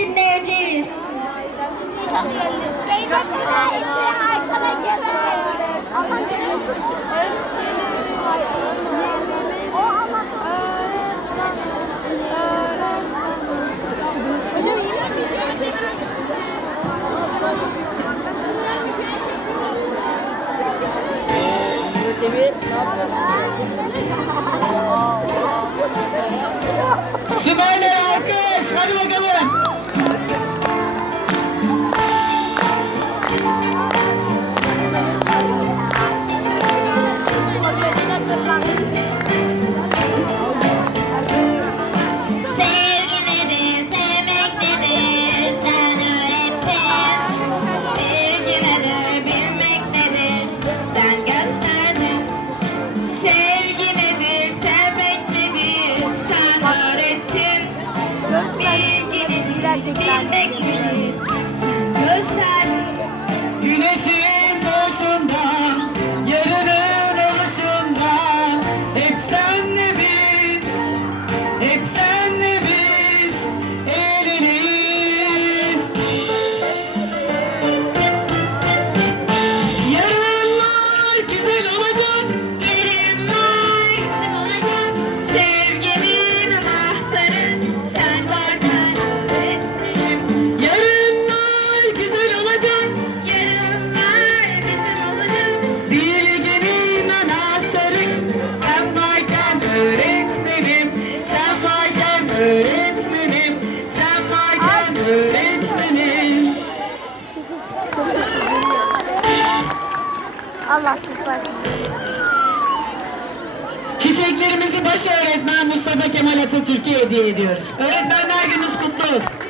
dinleyeceğiz. Demir ne yapıyorsun? Süperler alkış! Hadi bakalım! bilmek. Göster. Güneşi Allah kurtarsın. Çiçeklerimizi baş öğretmen Mustafa Kemal Atatürk'e hediye ediyoruz. Öğretmenler gününüz kutlu olsun.